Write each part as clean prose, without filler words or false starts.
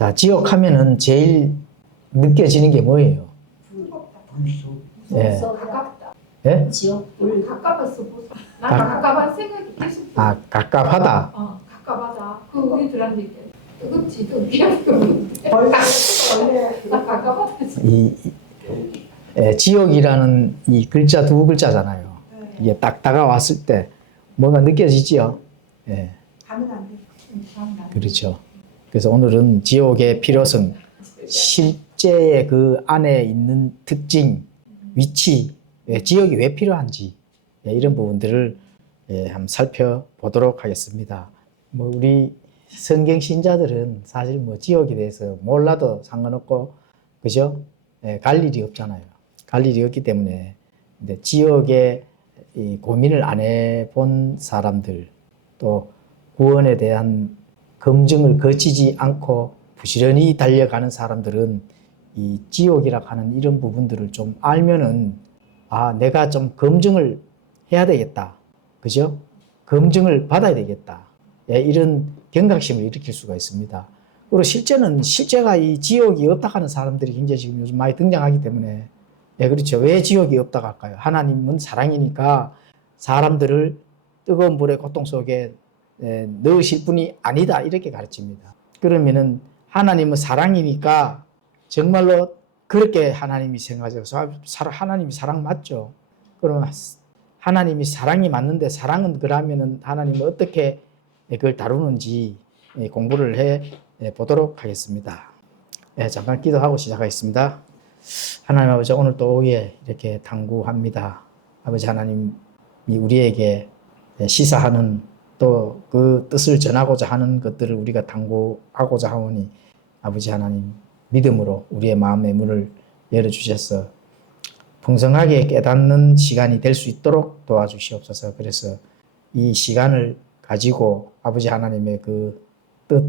자, 지옥 하면은 제일 느껴지는 게 뭐예요? 예. 가깝다. 예? 지옥 가까웠어. 난 가까운 생각이 계속. 아, 갑갑하다. 가까워하자. 그 우리들한테 뜨겁지 뜨겁게. 나 가까웠어. 지옥이라는 이 글자 두 글자잖아요. 이게 딱 다가왔을 때 뭐가 느껴지지요? 예. 가면 안 돼. 그렇죠. 그래서 오늘은 지옥의 필요성, 실제의 그 안에 있는 특징, 위치, 지옥이 왜 필요한지 이런 부분들을 한번 살펴보도록 하겠습니다. 뭐 우리 성경 신자들은 사실 뭐 지옥에 대해서 몰라도 상관없고, 그죠? 갈 일이 없잖아요. 갈 일이 없기 때문에 근데 지옥의 이 고민을 안 해본 사람들, 또 구원에 대한 검증을 거치지 않고 부지런히 달려가는 사람들은 이 지옥이라 하는 이런 부분들을 좀 알면은 아, 내가 좀 검증을 해야 되겠다. 그죠? 검증을 받아야 되겠다. 이런 경각심을 일으킬 수가 있습니다. 그리고 실제가 이 지옥이 없다 하는 사람들이 굉장히 지금 요즘 많이 등장하기 때문에 그렇죠. 왜 지옥이 없다고 할까요? 하나님은 사랑이니까 사람들을 뜨거운 불의 고통 속에 넣으실 분이 아니다 이렇게 가르칩니다. 그러면은 하나님은 사랑이니까 정말로 그렇게 하나님이 생각하죠. 하나님이 사랑 맞죠? 그러면 하나님이 사랑이 맞는데 사랑은 그러면은 하나님은 어떻게 그걸 다루는지 공부를 해 보도록 하겠습니다. 잠깐 기도하고 시작하겠습니다. 하나님 아버지, 오늘 또 오후에 이렇게 당부합니다. 아버지 하나님이 우리에게 시사하는 또 그 뜻을 전하고자 하는 것들을 우리가 당부하고자 하오니 아버지 하나님 믿음으로 우리의 마음의 문을 열어주셔서 풍성하게 깨닫는 시간이 될 수 있도록 도와주시옵소서. 그래서 이 시간을 가지고 아버지 하나님의 그 뜻,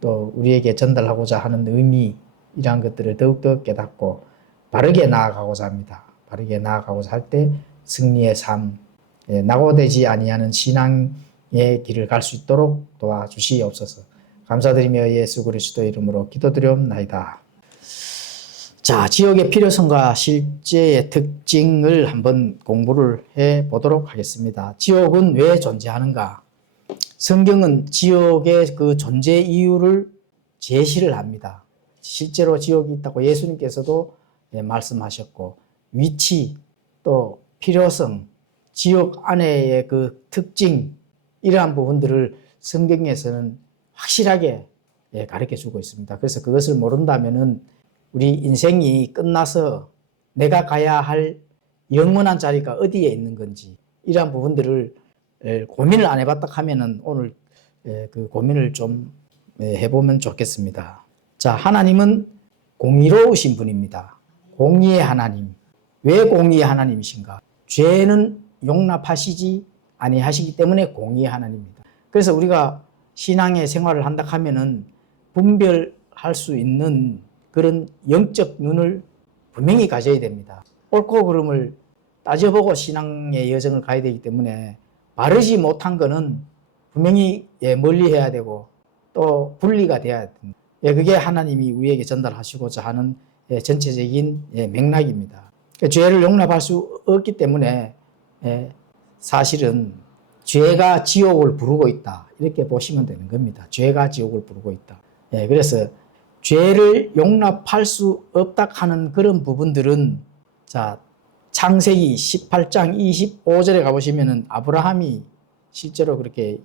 또 우리에게 전달하고자 하는 의미, 이러한 것들을 더욱더 깨닫고 바르게 나아가고자 합니다. 바르게 나아가고자 할 때 승리의 삶, 낙오되지 아니하는 신앙의 길을 갈 수 있도록 도와주시옵소서. 감사드리며 예수 그리스도 이름으로 기도드리옵나이다. 자, 지옥의 필요성과 실제의 특징을 한번 공부를 해 보도록 하겠습니다. 지옥은 왜 존재하는가? 성경은 지옥의 그 존재 이유를 제시를 합니다. 실제로 지옥이 있다고 예수님께서도 말씀하셨고, 위치, 또 필요성, 지옥 안에의 그 특징, 이러한 부분들을 성경에서는 확실하게 가르쳐 주고 있습니다. 그래서 그것을 모른다면은 우리 인생이 끝나서 내가 가야 할 영원한 자리가 어디에 있는 건지, 이러한 부분들을 고민을 안 해봤다 하면은 오늘 그 고민을 좀 해보면 좋겠습니다. 자, 하나님은 공의로우신 분입니다. 공의의 하나님. 왜 공의의 하나님이신가? 죄는 용납하시지 아니하시기 때문에 공의의 하나님입니다. 그래서 우리가 신앙의 생활을 한다 하면은 분별할 수 있는 그런 영적 눈을 분명히 가져야 됩니다. 옳고 그름을 따져보고 신앙의 여정을 가야 되기 때문에 바르지 못한 거는 분명히 멀리 해야 되고 또 분리가 돼야 됩니다. 그게 하나님이 우리에게 전달하시고자 하는 전체적인 맥락입니다. 죄를 용납할 수 없기 때문에 사실은 죄가 지옥을 부르고 있다, 이렇게 보시면 되는 겁니다. 죄가 지옥을 부르고 있다. 그래서 죄를 용납할 수 없다 하는 그런 부분들은, 자, 창세기 18장 25절에 가보시면은 아브라함이 실제로 그렇게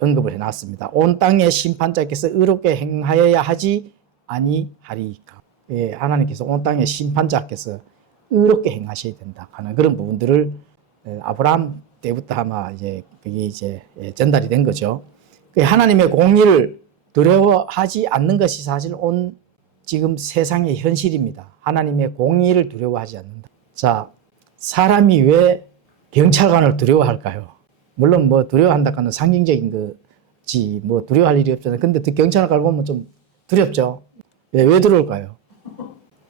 언급을 해놨습니다. 온 땅의 심판자께서 의롭게 행하여야 하지 아니하리까. 하나님께서 온 땅의 심판자께서 의롭게 행하셔야 된다 하는 그런 부분들을 아브라함 때부터 아마 그게 전달이 된 거죠. 하나님의 공의를 두려워하지 않는 것이 사실 온 지금 세상의 현실입니다. 하나님의 공의를 두려워하지 않는다. 자, 사람이 왜 경찰관을 두려워할까요? 물론 뭐 두려워한다고 하는 상징적인 거지 뭐 두려워할 일이 없잖아요. 근데 경찰관 보면 좀 두렵죠. 왜 두려울까요?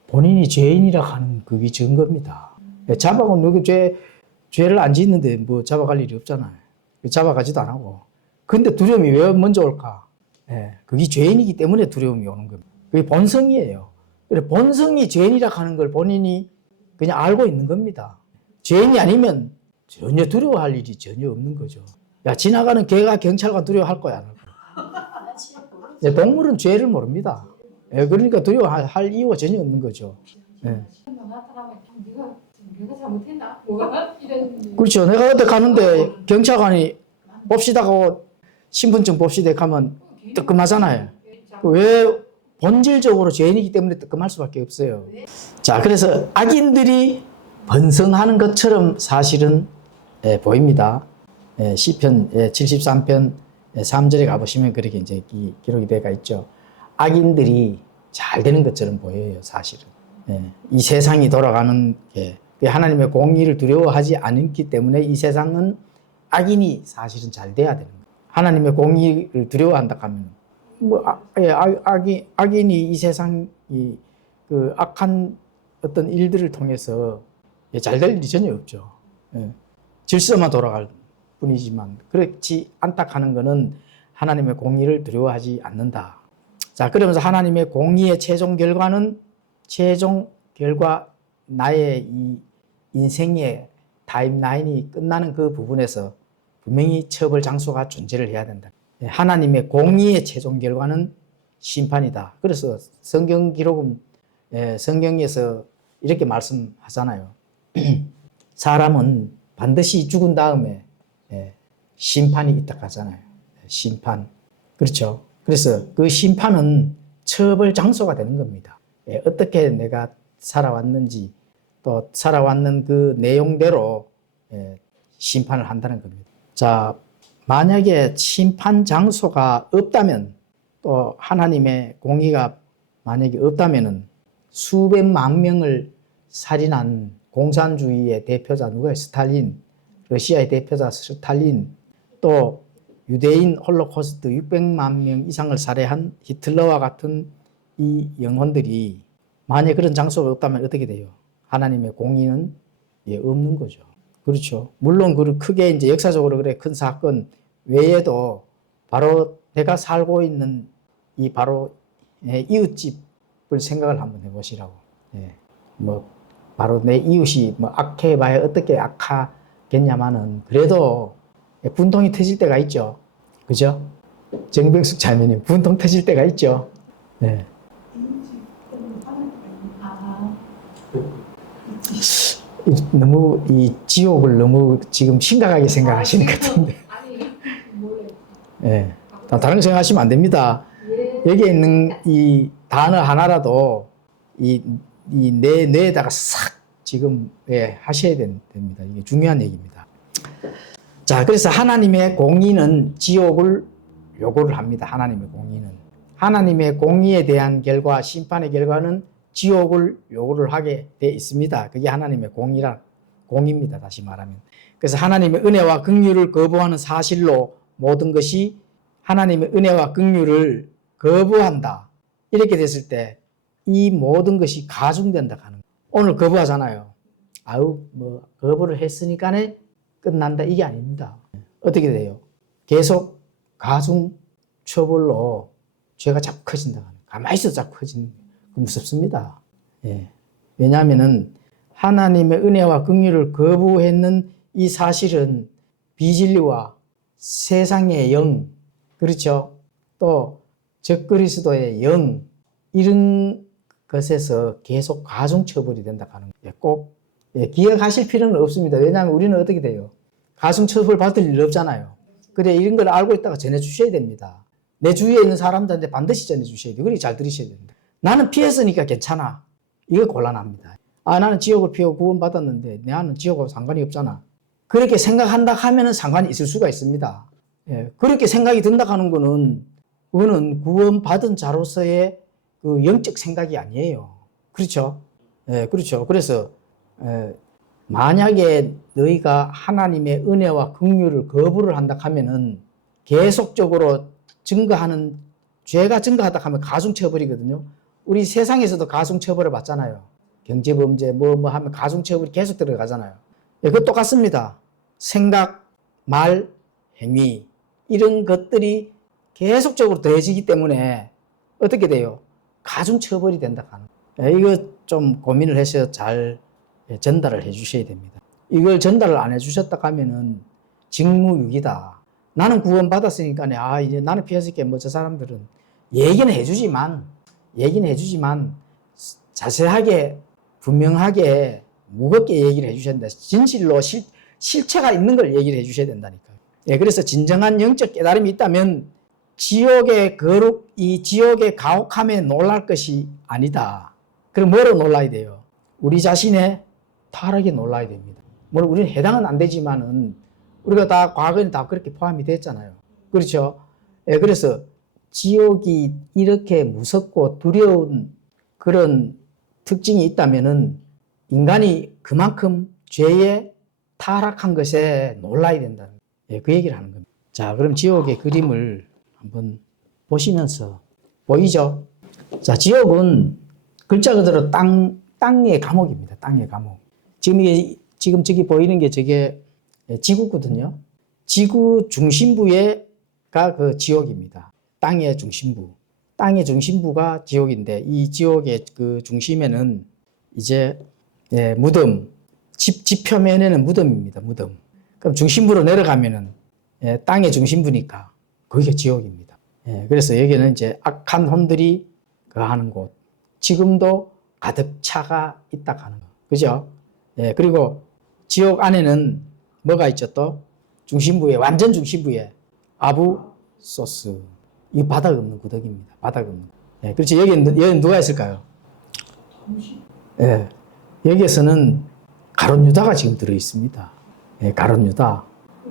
본인이 죄인이라 하는 그게 증거입니다. 잡아가면 누구 죄를 안 짓는데 뭐 잡아갈 일이 없잖아요. 잡아가지도 안 하고. 근데 두려움이 왜 먼저 올까? 예, 그게 죄인이기 때문에 두려움이 오는 겁니다. 그게 본성이에요. 그래 본성이 죄인이라 하는 걸 본인이 그냥 알고 있는 겁니다. 죄인이 아니면 전혀 두려워할 일이 전혀 없는 거죠. 야, 지나가는 개가 경찰관 두려워할 거야. 안 할 거야. 동물은 죄를 모릅니다. 예, 그러니까 두려워할 이유가 전혀 없는 거죠. 예. 나타나면 내가 잘못했나? 뭐가 이런. 그렇죠. 내가 어디 가는데 경찰관이 봅시다고 신분증 봅시다 하면 뜨끔하잖아요. 왜? 본질적으로 죄인이기 때문에 뜨끔할 수밖에 없어요. 자, 그래서 악인들이 번성하는 것처럼 사실은 보입니다. 시편 73편 3절에 가보시면 그렇게 이제 기록이 되어 있죠. 악인들이 잘 되는 것처럼 보여요, 사실은. 이 세상이 돌아가는 게 하나님의 공의를 두려워하지 않기 때문에 이 세상은 악인이 사실은 잘 돼야 되는 거예요. 하나님의 공의를 두려워한다 하면 악인이 이 세상 그 악한 어떤 일들을 통해서 잘 될 일이 전혀 없죠. 질서만 돌아갈 뿐이지만 그렇지 않다 하는 것은 하나님의 공의를 두려워하지 않는다. 자, 그러면서 하나님의 공의의 최종 결과 나의 이 인생의 타임라인이 끝나는 그 부분에서 분명히 처벌 장소가 존재를 해야 된다. 하나님의 공의의 최종 결과는 심판이다. 그래서 성경 기록은 성경에서 이렇게 말씀하잖아요. 사람은 반드시 죽은 다음에 심판이 있다 하잖아요. 심판. 그렇죠. 그래서 그 심판은 처벌 장소가 되는 겁니다. 어떻게 내가 살아왔는지 또 살아왔는 그 내용대로 심판을 한다는 겁니다. 자, 만약에 심판 장소가 없다면 또 하나님의 공의가 만약에 없다면은 수백만 명을 살인한 공산주의의 대표자 누구예요? 스탈린, 러시아의 대표자 스탈린, 또 유대인 홀로코스트 600만 명 이상을 살해한 히틀러와 같은 이 영혼들이 만약에 그런 장소가 없다면 어떻게 돼요? 하나님의 공의는 없는 거죠. 그렇죠. 물론 그 크게 이제 역사적으로 그래 큰 사건 외에도 바로 내가 살고 있는 이 바로 이웃집을 생각을 한번 해보시라고. 뭐 바로 내 이웃이 뭐 악해봐야 어떻게 악하겠냐마는 그래도 분통이 터질 때가 있죠. 그죠? 정병숙 자매님 분통 터질 때가 있죠. 네. 너무 이 지옥을 너무 지금 심각하게 생각하시는 것 같은데. 아니, 뭐래. 예. 다른 거 생각하시면 안 됩니다. 여기에 있는 이 단어 하나라도 이 뇌에다가 싹 지금 하셔야 됩니다. 이게 중요한 얘기입니다. 자, 그래서 하나님의 공의는 지옥을 요구를 합니다. 하나님의 공의는. 하나님의 공의에 대한 결과, 심판의 결과는 지옥을 요구를 하게 돼 있습니다. 그게 하나님의 공의입니다. 다시 말하면. 그래서 하나님의 은혜와 긍휼을 거부하는 사실로 모든 것이 하나님의 은혜와 긍휼을 거부한다. 이렇게 됐을 때 이 모든 것이 가중된다 하는 거예요. 오늘 거부하잖아요. 아우 뭐 거부를 했으니까네 끝난다. 이게 아닙니다. 어떻게 돼요? 계속 가중 처벌로 죄가 자꾸 커진다. 가만히 있어도 자꾸 커지는 거예요. 무섭습니다. 왜냐하면은 하나님의 은혜와 긍휼을 거부했는 이 사실은 비진리와 세상의 영, 그렇죠? 또 적그리스도의 영, 이런 것에서 계속 가중처벌이 된다 하는 거예요. 꼭 기억하실 필요는 없습니다. 왜냐하면 우리는 어떻게 돼요? 가중처벌 받을 일 없잖아요. 그래 이런 걸 알고 있다가 전해주셔야 됩니다. 내 주위에 있는 사람들한테 반드시 전해주셔야 돼요. 그렇게 잘 들으셔야 됩니다. 나는 피했으니까 괜찮아. 이거 곤란합니다. 나는 지옥을 피하고 구원받았는데 나는 지옥하고 상관이 없잖아. 그렇게 생각한다 하면은 상관이 있을 수가 있습니다. 그렇게 생각이 든다 하는 거는 그거는 구원받은 자로서의 그 영적 생각이 아니에요. 그렇죠? 그렇죠. 그래서 만약에 너희가 하나님의 은혜와 긍휼을 거부를 한다 하면은 계속적으로 증거하는 죄가 증거하다 하면 가중처벌이거든요. 우리 세상에서도 가중처벌을 받잖아요. 경제범죄 뭐 하면 가중처벌이 계속 들어가잖아요. 그거 똑같습니다. 생각, 말, 행위 이런 것들이 계속적으로 더해지기 때문에 어떻게 돼요? 가중처벌이 된다 하는 거예요. 이거 좀 고민을 해서 잘 전달을 해 주셔야 됩니다. 이걸 전달을 안 해 주셨다 하면은 직무유기다. 나는 구원받았으니까 이제 나는 피했을게 뭐 저 사람들은 얘기는 해주지만 자세하게 분명하게 무겁게 얘기를 해주셔야 된다. 진실로 실체가 있는 걸 얘기를 해주셔야 된다니까요. 예, 그래서 진정한 영적 깨달음이 있다면 지옥의 거룩, 이 지옥의 가혹함에 놀랄 것이 아니다. 그럼 뭐로 놀라야 돼요? 우리 자신의 타락에 놀라야 됩니다. 물론 우리는 해당은 안 되지만은 우리가 다 과거에는 다 그렇게 포함이 됐잖아요. 그렇죠? 예, 그래서 지옥이 이렇게 무섭고 두려운 그런 특징이 있다면은 인간이 그만큼 죄에 타락한 것에 놀라야 된다는 거예요. 예, 그 얘기를 하는 겁니다. 자, 그럼 지옥의 그림을 한번 보시면서 보이죠? 자, 지옥은 글자 그대로 땅의 감옥입니다. 땅의 감옥. 지금 저기 보이는 게 저게 지구거든요. 지구 중심부가 그 지옥입니다. 땅의 중심부. 땅의 중심부가 지옥인데 이 지옥의 그 중심에는 이제 무덤, 집 표면에는 무덤입니다. 무덤. 그럼 중심부로 내려가면은 땅의 중심부니까 거기가 지옥입니다. 그래서 여기는 이제 악한 혼들이 거하는 곳. 지금도 가득 차가 있다 하는 거. 그죠? 그리고 지옥 안에는 뭐가 있죠 또? 중심부에, 완전 중심부에 아부소스. 이 바닥 없는 구덩이입니다. 바닥 없는. 그렇죠. 여기 누가 있을까요? 여기에서는 가룟 유다가 지금 들어 있습니다. 가룟 유다.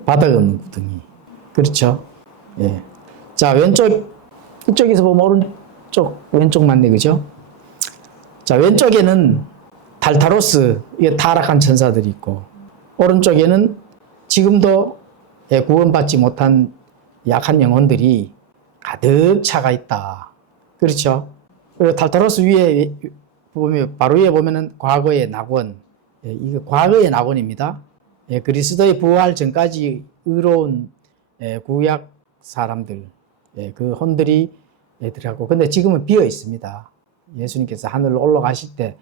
바닥 없는 구덩이. 그렇죠. 자, 이쪽에서 보면 왼쪽 맞네, 그죠? 자, 왼쪽에는 달타로스, 이게 타락한 천사들이 있고, 오른쪽에는 지금도 구원받지 못한 약한 영혼들이 가득 차가 있다. 그렇죠? 그리고 달타로스 위에 보면, 바로 위에 보면은 과거의 낙원. 이거 과거의 낙원입니다. 그리스도의 부활 전까지 의로운 구약 사람들, 그 혼들이 들어가고, 근데 지금은 비어 있습니다. 예수님께서 하늘로 올라가실 때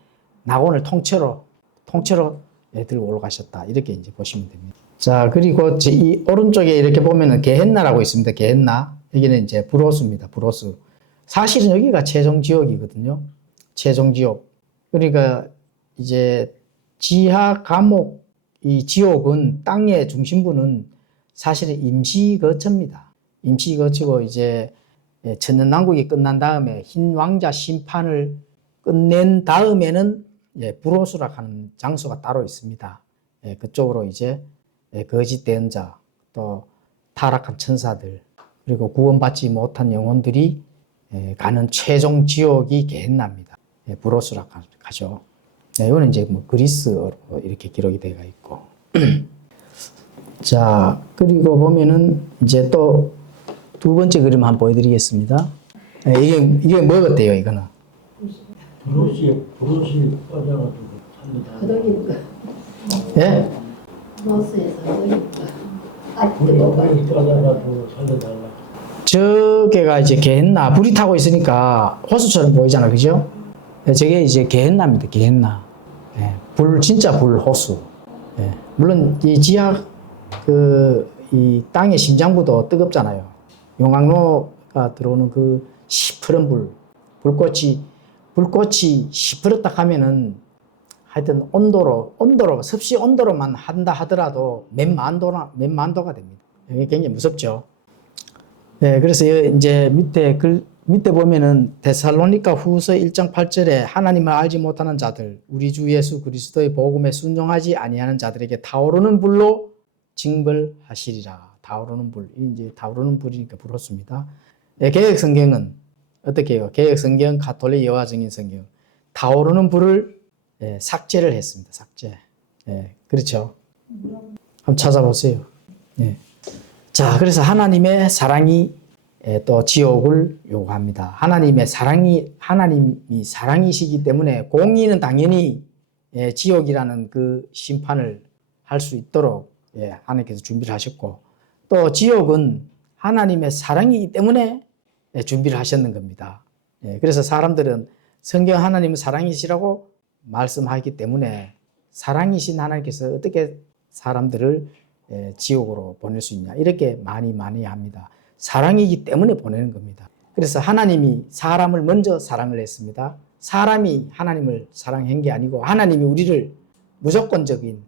낙원을 통째로 들고 올라가셨다. 이렇게 이제 보시면 됩니다. 자, 그리고 이 오른쪽에 이렇게 보면은 게헨나라고 있습니다. 게헨나. 여기는 이제 불호수입니다. 불호수. 사실은 여기가 최종 지옥이거든요. 최종 지옥. 그러니까 이제 지하 감옥, 이 지옥은 땅의 중심부는 사실은 임시 거처입니다. 임시 거처고 이제 천년왕국이 끝난 다음에 흰 왕자 심판을 끝낸 다음에는 불호수라 하는 장소가 따로 있습니다. 그쪽으로 이제 거짓 대언자, 또 타락한 천사들, 그리고 구원받지 못한 영혼들이 가는 최종 지옥이 게헨나입니다. 불호수라 가죠. 이거는 이제 뭐 그리스어로 이렇게 기록이 되어 있고. 자, 그리고 보면은 이제 또 두 번째 그림 한번 보여드리겠습니다. 이게 뭐겠대요, 이거는? 브로시 빠져가지고 삽니다. 거덕이니까. 예? 버스에서 거덕이니까. 불이 빠져가지고 살려달라. 저게가 이제 게헨나. 불이 타고 있으니까 호수처럼 보이잖아, 그죠? 저게 이제 게헨나입니다, 게헨나. 진짜 불 호수. 물론 이 지하 이 땅의 심장부도 뜨겁잖아요. 용광로가 들어오는 그 시퍼런 불꽃이 시퍼렇다 하면은 하여튼 섭씨 온도로만 한다 하더라도 몇 만도가 됩니다. 이게 굉장히 무섭죠. 그래서 이제 밑에 보면은 데살로니가 후서 1장 8절에 하나님을 알지 못하는 자들, 우리 주 예수 그리스도의 복음에 순종하지 아니하는 자들에게 타오르는 불로 징벌하시리라. 타오르는 불. 이제 타오르는 불이니까 불호수입니다. 개혁 성경은 어떻게 해요? 개혁 성경, 가톨릭 여호와 증인 성경. 타오르는 불을 삭제를 했습니다. 삭제. 그렇죠. 한번 찾아보세요. 자, 그래서 하나님의 사랑이 또 지옥을 요구합니다. 하나님이 사랑이시기 때문에 공의는 당연히 지옥이라는 그 심판을 할 수 있도록 하나님께서 준비를 하셨고, 또 지옥은 하나님의 사랑이기 때문에 준비를 하셨는 겁니다. 그래서 사람들은 성경 하나님은 사랑이시라고 말씀하기 때문에 사랑이신 하나님께서 어떻게 사람들을 지옥으로 보낼 수 있냐 이렇게 많이 합니다. 사랑이기 때문에 보내는 겁니다. 그래서 하나님이 사람을 먼저 사랑을 했습니다. 사람이 하나님을 사랑한 게 아니고 하나님이 우리를 무조건적인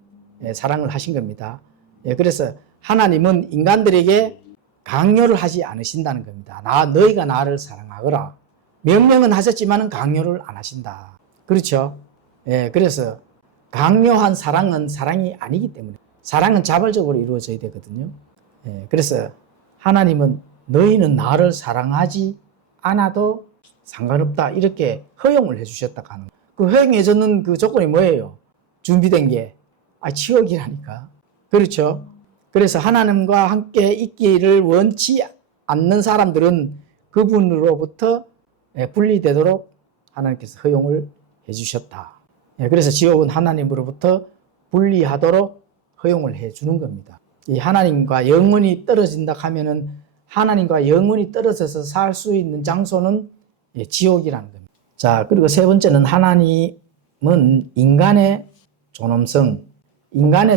사랑을 하신 겁니다. 그래서 하나님은 인간들에게 강요를 하지 않으신다는 겁니다. 너희가 나를 사랑하거라. 명령은 하셨지만 강요를 안 하신다. 그렇죠? 그래서 강요한 사랑은 사랑이 아니기 때문에 사랑은 자발적으로 이루어져야 되거든요. 그래서 하나님은 너희는 나를 사랑하지 않아도 상관없다 이렇게 허용을 해주셨다 하는 그 허용해주는 그 조건이 뭐예요? 준비된 게 지옥이라니까. 그렇죠? 그래서 하나님과 함께 있기를 원치 않는 사람들은 그분으로부터 분리되도록 하나님께서 허용을 해주셨다. 그래서 지옥은 하나님으로부터 분리하도록 허용을 해주는 겁니다. 이 하나님과 영원히 떨어진다 하면은 하나님과 영원히 떨어져서 살 수 있는 장소는 지옥이라는 겁니다. 자, 그리고 세 번째는 하나님은 인간의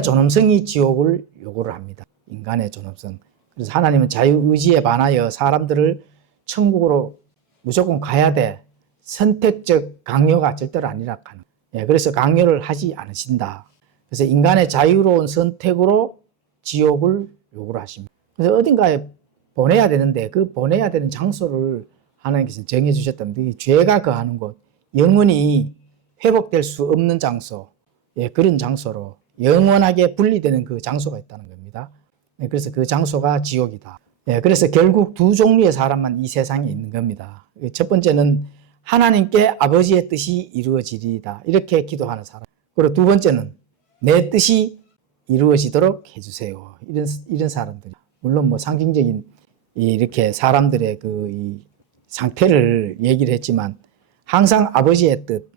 존엄성이 지옥을 요구를 합니다. 인간의 존엄성. 그래서 하나님은 자유의지에 반하여 사람들을 천국으로 무조건 가야 돼. 선택적 강요가 절대로 아니라 하는. 그래서 강요를 하지 않으신다. 그래서 인간의 자유로운 선택으로 지옥을 요구를 하십니다. 그래서 어딘가에 보내야 되는데 그 보내야 되는 장소를 하나님께서 정해 주셨다면 죄가 거하는 곳, 영원히 회복될 수 없는 장소, 그런 장소로 영원하게 분리되는 그 장소가 있다는 겁니다. 그래서 그 장소가 지옥이다. 그래서 결국 두 종류의 사람만 이 세상에 있는 겁니다. 첫 번째는 하나님께 아버지의 뜻이 이루어지리이다. 이렇게 기도하는 사람. 그리고 두 번째는 내 뜻이 이루어지도록 해주세요. 이런 사람들이. 물론 뭐 상징적인 이렇게 사람들의 이 상태를 얘기를 했지만 항상 아버지의 뜻,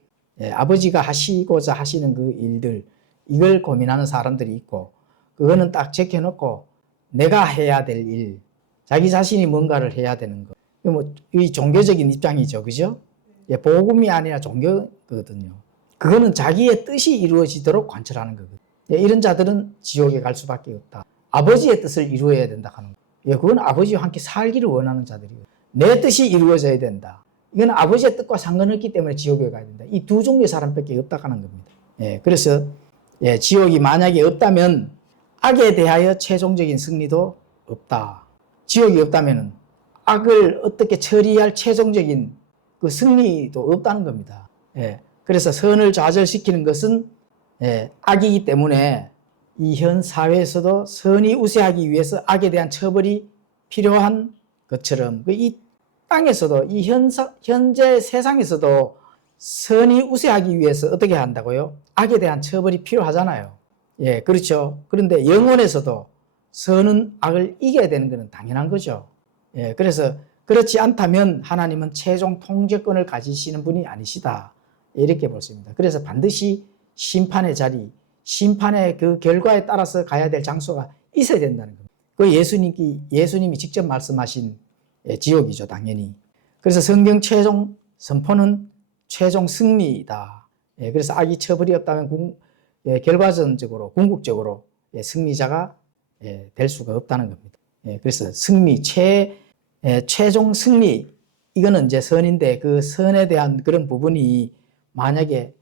아버지가 하시고자 하시는 그 일들, 이걸 고민하는 사람들이 있고, 그거는 딱 적혀놓고 내가 해야 될 일, 자기 자신이 뭔가를 해야 되는 거. 이 종교적인 입장이죠. 그죠? 복음이 아니라 종교거든요. 그거는 자기의 뜻이 이루어지도록 관철하는 거거든요. 이런 자들은 지옥에 갈 수밖에 없다. 아버지의 뜻을 이루어야 된다 하는 거예요. 그건 아버지와 함께 살기를 원하는 자들이에요. 내 뜻이 이루어져야 된다. 이건 아버지의 뜻과 상관없기 때문에 지옥에 가야 된다. 이 두 종류의 사람밖에 없다 하는 겁니다. 그래서 지옥이 만약에 없다면 악에 대하여 최종적인 승리도 없다. 지옥이 없다면 악을 어떻게 처리할 최종적인 그 승리도 없다는 겁니다. 그래서 선을 좌절시키는 것은 악이기 때문에 이 현 사회에서도 선이 우세하기 위해서 악에 대한 처벌이 필요한 것처럼 이 땅에서도 이 현재 세상에서도 선이 우세하기 위해서 어떻게 한다고요? 악에 대한 처벌이 필요하잖아요. 그렇죠. 그런데 영혼에서도 선은 악을 이겨야 되는 것은 당연한 거죠. 그래서 그렇지 않다면 하나님은 최종 통제권을 가지시는 분이 아니시다. 이렇게 볼 수 있습니다. 그래서 반드시 심판의 자리, 심판의 그 결과에 따라서 가야 될 장소가 있어야 된다는 겁니다. 그 예수님이 직접 말씀하신 지옥이죠, 당연히. 그래서 성경 최종 선포는 최종 승리이다. 그래서 악이 처벌이 없다면 결과적으로, 궁극적으로 승리자가 될 수가 없다는 겁니다. 그래서 승리, 최종 승리, 이거는 이제 선인데 그 선에 대한 그런 부분이 만약에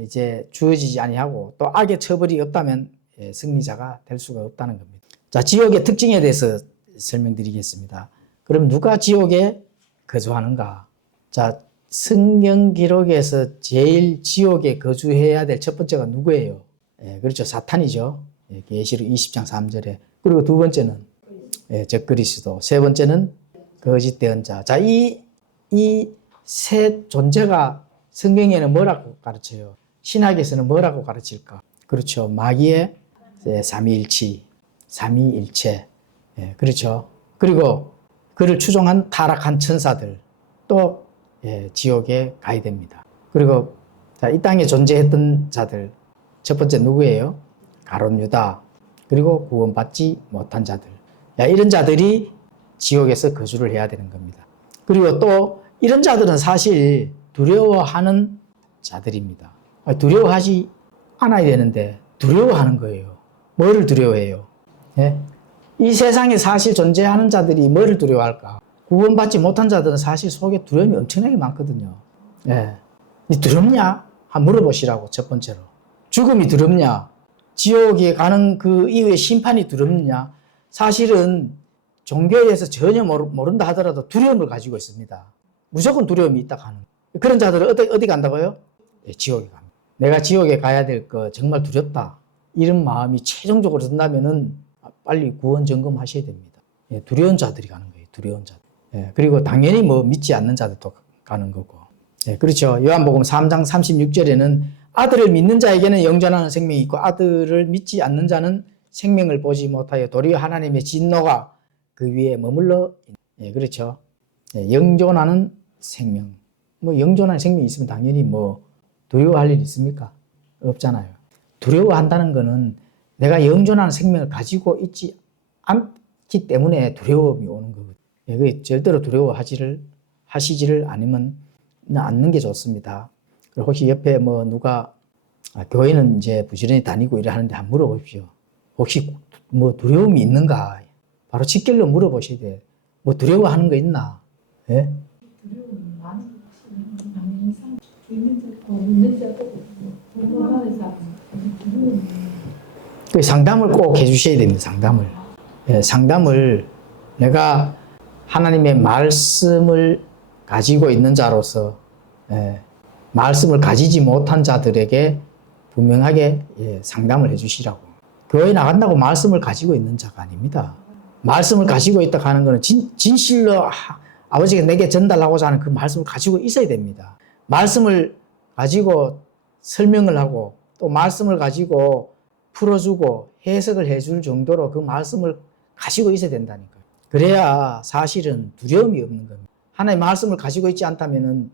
이제 주어지지 아니하고 또 악의 처벌이 없다면 승리자가 될 수가 없다는 겁니다. 자, 지옥의 특징에 대해서 설명드리겠습니다. 그럼 누가 지옥에 거주하는가? 자, 성경 기록에서 제일 지옥에 거주해야 될 첫 번째가 누구예요? 그렇죠. 사탄이죠. 계시록 20장 3절에. 그리고 두 번째는 적그리스도. 세 번째는 거짓된 자. 자, 이 세 존재가 성경에는 뭐라고 가르쳐요? 신학에서는 뭐라고 가르칠까? 그렇죠. 마귀의 삼위일체. 그렇죠. 그리고 그를 추종한 타락한 천사들 또 지옥에 가야 됩니다. 그리고 자, 이 땅에 존재했던 자들 첫 번째 누구예요? 가룟 유다. 그리고 구원받지 못한 자들. 이런 자들이 지옥에서 거주를 해야 되는 겁니다. 그리고 또 이런 자들은 사실 두려워하는 자들입니다. 두려워하지 않아야 되는데 두려워하는 거예요. 뭐를 두려워해요? 예? 이 세상에 사실 존재하는 자들이 뭐를 두려워할까? 구원받지 못한 자들은 사실 속에 두려움이 엄청나게 많거든요. 예. 니 두렵냐? 한번 물어보시라고, 첫 번째로. 죽음이 두렵냐? 지옥에 가는 그 이후의 심판이 두렵느냐? 사실은 종교에서 전혀 모른다 하더라도 두려움을 가지고 있습니다. 무조건 두려움이 있다 하는. 그런 자들은 어디 간다고요? 예, 지옥에 갑니다. 내가 지옥에 가야 될 거 정말 두렵다. 이런 마음이 최종적으로 든다면은 빨리 구원 점검하셔야 됩니다. 예, 두려운 자들이 가는 거예요. 두려운 자들. 예, 그리고 당연히 뭐 믿지 않는 자들도 가는 거고. 예, 그렇죠. 요한복음 3장 36절에는 아들을 믿는 자에게는 영존하는 생명이 있고 아들을 믿지 않는 자는 생명을 보지 못하여 도리어 하나님의 진노가 그 위에 머물러. 예, 그렇죠. 예, 영존하는 생명. 뭐 영존하는 생명이 있으면 당연히 뭐 두려워할 일 있습니까? 없잖아요. 두려워한다는 거는 내가 영존하는 생명을 가지고 있지 않기 때문에 두려움이 오는 거거든요. 예, 절대로 하시지를 않는 게 좋습니다. 그리고 혹시 옆에 뭐 누가 교회는 이제 부지런히 다니고 이래 하는데 한번 물어보십시오. 혹시 뭐 두려움이 있는가? 바로 직결로 물어보셔야 돼. 뭐 두려워하는 거 있나? 예? 두려움이 많은 것 같아요. 항상 있는 자고 없는 자고 불안한 자 두려움이. 그 상담을 꼭 해주셔야 됩니다. 상담을. 예, 상담을 내가 하나님의 말씀을 가지고 있는 자로서 말씀을 가지지 못한 자들에게 분명하게 상담을 해주시라고. 교회 나간다고 말씀을 가지고 있는 자가 아닙니다. 말씀을 가지고 있다 하는 것은 진실로 아버지가 내게 전달하고자 하는 그 말씀을 가지고 있어야 됩니다. 말씀을 가지고 설명을 하고 또 말씀을 가지고 풀어주고 해석을 해줄 정도로 그 말씀을 가지고 있어야 된다니까요. 그래야 사실은 두려움이 없는 겁니다. 하나님의 말씀을 가지고 있지 않다면은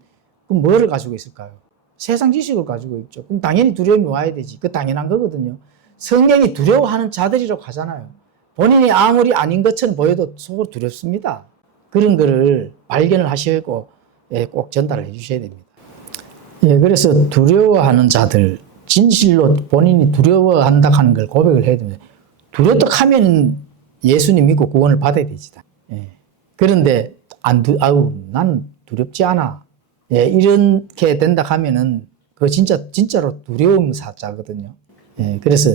그럼 뭐를 가지고 있을까요? 세상 지식을 가지고 있죠. 그럼 당연히 두려움이 와야 되지. 그 당연한 거거든요. 성경이 두려워하는 자들이라고 하잖아요. 본인이 아무리 아닌 것처럼 보여도 속으로 두렵습니다. 그런 거를 발견을 하시고 꼭 전달을 해주셔야 됩니다. 예, 그래서 두려워하는 자들, 진실로 본인이 두려워한다 하는 걸 고백을 해야 됩니다. 두렵다 하면 예수님 믿고 구원을 받아야 되지. 예. 그런데 나는 두렵지 않아. 예, 이렇게 된다 하면은 그 진짜로 두려움 사자거든요. 예, 그래서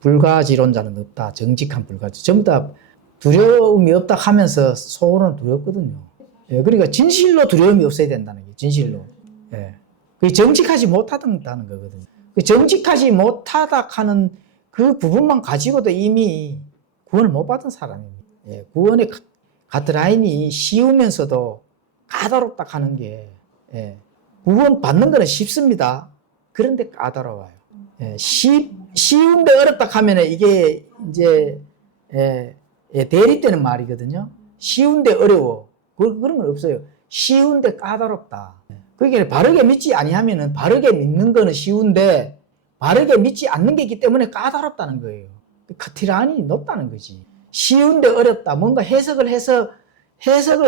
불가지론자는 없다. 정직한 불가지. 전부 다 두려움이 없다 하면서 속으로는 두렵거든요. 예, 그러니까 진실로 두려움이 없어야 된다는 게 진실로. 예. 그게 정직하지 못하다는 거거든요. 그 정직하지 못하다 하는 그 부분만 가지고도 이미 구원을 못 받은 사람입니다. 예, 구원의 가트라인이 쉬우면서도 까다롭다 하는 게, 구원 받는 거는 쉽습니다. 그런데 까다로워요. 예, 쉬운데 어렵다 하면 이게 이제, 대립되는 말이거든요. 쉬운데 어려워. 그런 건 없어요. 쉬운데 까다롭다. 그게 바르게 믿지 아니하면은 바르게 믿는 거는 쉬운데 바르게 믿지 않는 게 있기 때문에 까다롭다는 거예요. 카티란이 높다는 거지. 쉬운데 어렵다. 뭔가 해석을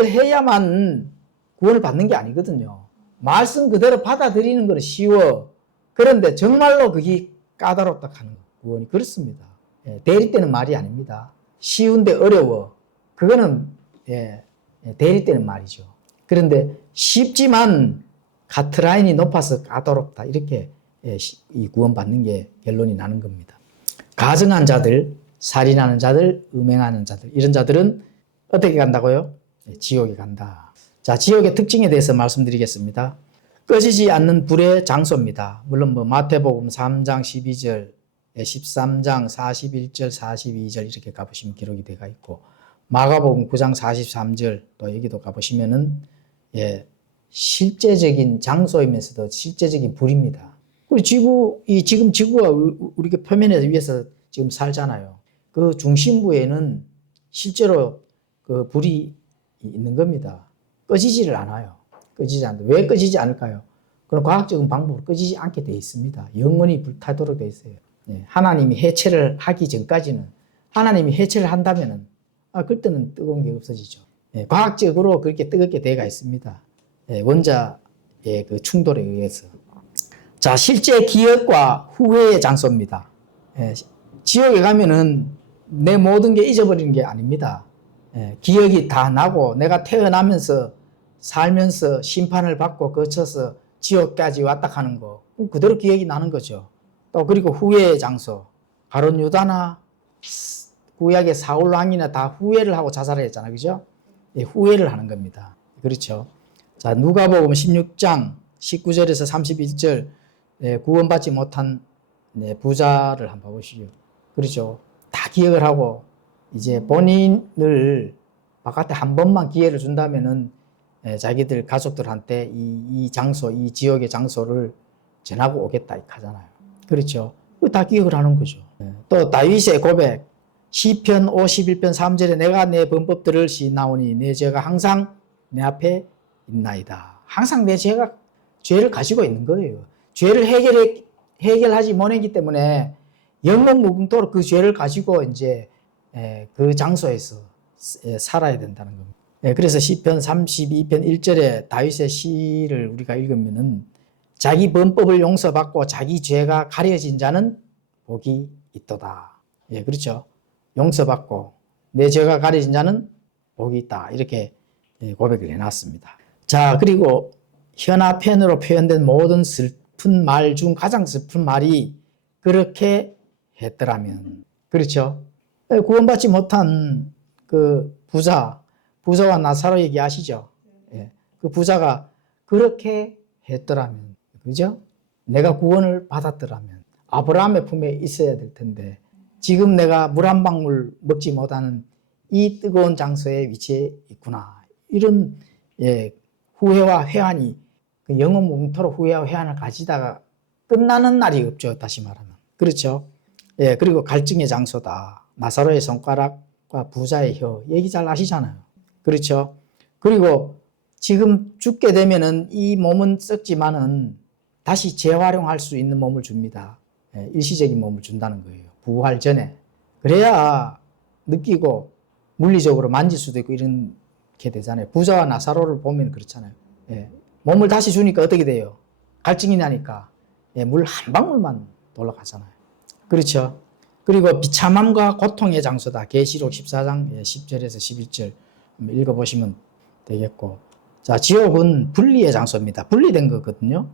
해야만 구원을 받는 게 아니거든요. 말씀 그대로 받아들이는 거는 쉬워. 그런데 정말로 그게 까다롭다 하는 거. 구원이 그렇습니다. 대립되는 말이 아닙니다. 쉬운데 어려워. 그거는 대립되는 말이죠. 그런데 쉽지만 가트라인이 높아서 까다롭다. 이렇게 이 구원받는 게 결론이 나는 겁니다. 가증한 자들, 살인하는 자들, 음행하는 자들, 이런 자들은 어떻게 간다고요? 지옥에 간다. 자, 지옥의 특징에 대해서 말씀드리겠습니다. 꺼지지 않는 불의 장소입니다. 물론 뭐 마태복음 3장 12절, 13장 41절, 42절 이렇게 가보시면 기록이 되어 있고, 마가복음 9장 43절 또 여기도 가보시면은 실제적인 장소이면서도 실제적인 불입니다. 그리고 지금 지구가 우리 표면에 위에서 지금 살잖아요. 그 중심부에는 실제로 그 불이 있는 겁니다. 꺼지지를 않아요. 꺼지지 않는다. 왜 꺼지지 않을까요? 그런 과학적인 방법으로 꺼지지 않게 되어 있습니다. 영원히 불타도록 되어 있어요. 하나님이 해체를 하기 전까지는, 하나님이 해체를 한다면은 그때는 뜨거운 게 없어지죠. 과학적으로 그렇게 뜨겁게 되어 있습니다. 원자의 그 충돌에 의해서. 자, 실제 기억과 후회의 장소입니다. 지옥에 가면은 내 모든 게 잊어버리는 게 아닙니다. 기억이 다 나고 내가 태어나면서 살면서 심판을 받고 거쳐서 지옥까지 왔다 하는 거 그대로 기억이 나는 거죠. 또 그리고 후회의 장소. 가룟 유다나 구약의 사울 왕이나 다 후회를 하고 자살을 했잖아요. 그죠? 후회를 하는 겁니다. 그렇죠? 자, 누가복음 16장 19절에서 31절 구원받지 못한 부자를 한번 보시죠. 그렇죠? 다 기억을 하고 이제 본인을 바깥에 한 번만 기회를 준다면은 자기들 가족들한테 이 장소, 이 지역의 장소를 전하고 오겠다 하잖아요. 그렇죠? 다 기억을 하는 거죠. 또 다윗의 고백, 시편 51편 3절에 내가 내 범법들을 시나오니 내 죄가 항상 내 앞에 있나이다. 항상 내 죄를 가지고 있는 거예요. 죄를 해결하지 못했기 때문에 영원무궁토록 그 죄를 가지고 이제 그 장소에서 살아야 된다는 겁니다. 그래서 시편 32편 1절에 다윗의 시를 우리가 읽으면은 자기 범법을 용서받고 자기 죄가 가려진 자는 복이 있도다. 그렇죠. 용서받고 내 죄가 가려진 자는 복이 있다. 이렇게 고백을 해놨습니다. 자, 그리고 현아편으로 표현된 모든 슬픈 말 중 가장 슬픈 말이 그렇게 했더라면. 그렇죠. 구원받지 못한 그 부자와 나사로 얘기하시죠. 그 부자가 그렇게 했더라면. 그죠? 내가 구원을 받았더라면. 아브라함의 품에 있어야 될 텐데 지금 내가 물 한 방울 먹지 못하는 이 뜨거운 장소에 위치해 있구나. 이런 후회와 회한이 영원무궁토록 후회와 회한을 가지다가 끝나는 날이 없죠. 다시 말하면. 그렇죠. 그리고 갈증의 장소다. 나사로의 손가락과 부자의 혀. 얘기 잘 아시잖아요. 그렇죠. 그리고 지금 죽게 되면은 이 몸은 썩지만은 다시 재활용할 수 있는 몸을 줍니다. 일시적인 몸을 준다는 거예요. 부활 전에. 그래야 느끼고 물리적으로 만질 수도 있고 이렇게 되잖아요. 부자와 나사로를 보면 그렇잖아요. 몸을 다시 주니까 어떻게 돼요? 갈증이 나니까 물 한 방울만 돌아가잖아요. 그렇죠. 그리고 비참함과 고통의 장소다. 계시록 14장 10절에서 11절 읽어보시면 되겠고. 자, 지옥은 분리의 장소입니다. 분리된 거거든요.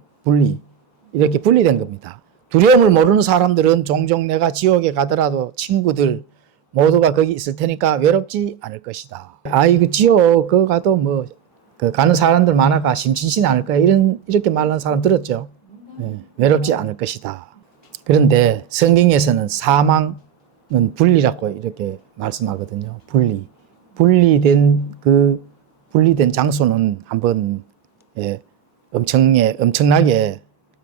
이렇게 분리된 겁니다. 두려움을 모르는 사람들은 종종 내가 지옥에 가더라도 친구들 모두가 거기 있을 테니까 외롭지 않을 것이다. 이거 지옥 그거 가도 가는 사람들 많아가 심심치 않을 거야. 이렇게 말하는 사람 들었죠? 외롭지 않을 것이다. 그런데 성경에서는 사망은 분리라고 이렇게 말씀하거든요. 분리된 장소는 한번 엄청나게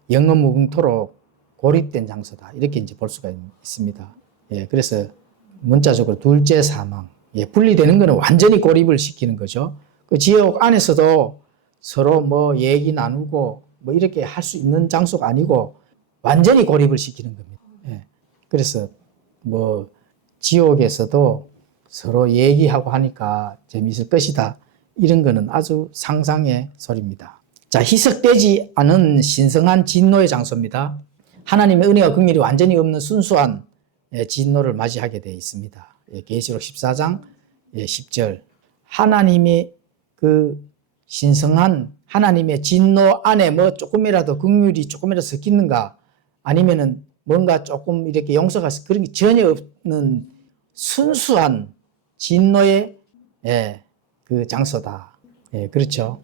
영원무궁토록 고립된 장소다. 이렇게 이제 볼 수가 있습니다. 그래서 문자적으로 둘째 사망. 분리되는 것은 완전히 고립을 시키는 거죠. 그 지옥 안에서도 서로 얘기 나누고 이렇게 할 수 있는 장소가 아니고 완전히 고립을 시키는 겁니다. 그래서 지옥에서도 서로 얘기하고 하니까 재미있을 것이다. 이런 거는 아주 상상의 소리입니다. 자, 희석되지 않은 신성한 진노의 장소입니다. 하나님의 은혜와 긍휼이 완전히 없는 순수한 진노를 맞이하게 되어 있습니다. 계시록 14장 10절. 하나님의 그 신성한 하나님의 진노 안에 조금이라도 긍휼이 조금이라도 섞이는가 아니면은 뭔가 조금 이렇게 용서가 그런 게 전혀 없는 순수한 진노의 그 장소다. 그렇죠.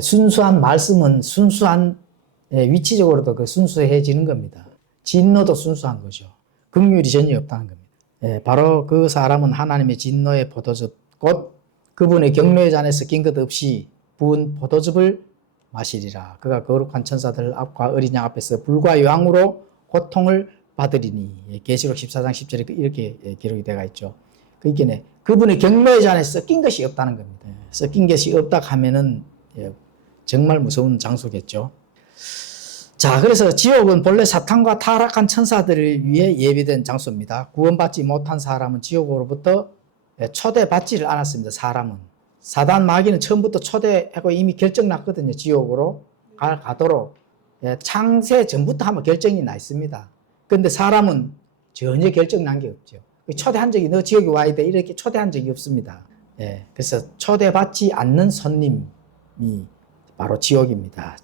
순수한 말씀은 순수한 위치적으로도 그 순수해지는 겁니다. 진노도 순수한 거죠. 긍휼이 전혀 없다는 겁니다. 바로 그 사람은 하나님의 진노의 포도즙 곧 그분의 경로의 잔에 섞인 것 없이 부은 포도즙을 마시리라. 그가 거룩한 천사들 앞과 어린 양 앞에서 불과 요항으로 고통을 받으리니. 계시록 14장 10절에 이렇게 기록이 되어 있죠. 그러니까 그분의 경로의 잔에 섞인 것이 없다는 겁니다. 섞인 것이 없다 하면은 정말 무서운 장소겠죠. 자, 그래서 지옥은 본래 사탄과 타락한 천사들을 위해 예비된 장소입니다. 구원받지 못한 사람은 지옥으로부터 초대받지를 않았습니다. 사단 마귀는 처음부터 초대하고 이미 결정 났거든요. 지옥으로 가도록. 예, 창세 전부터 한번 결정이 나 있습니다. 그런데 사람은 전혀 결정 난 게 없죠. 초대한 적이 너 지옥에 와야 돼 이렇게 초대한 적이 없습니다. 예, 그래서 초대받지 않는 손님이 바로 지옥입니다.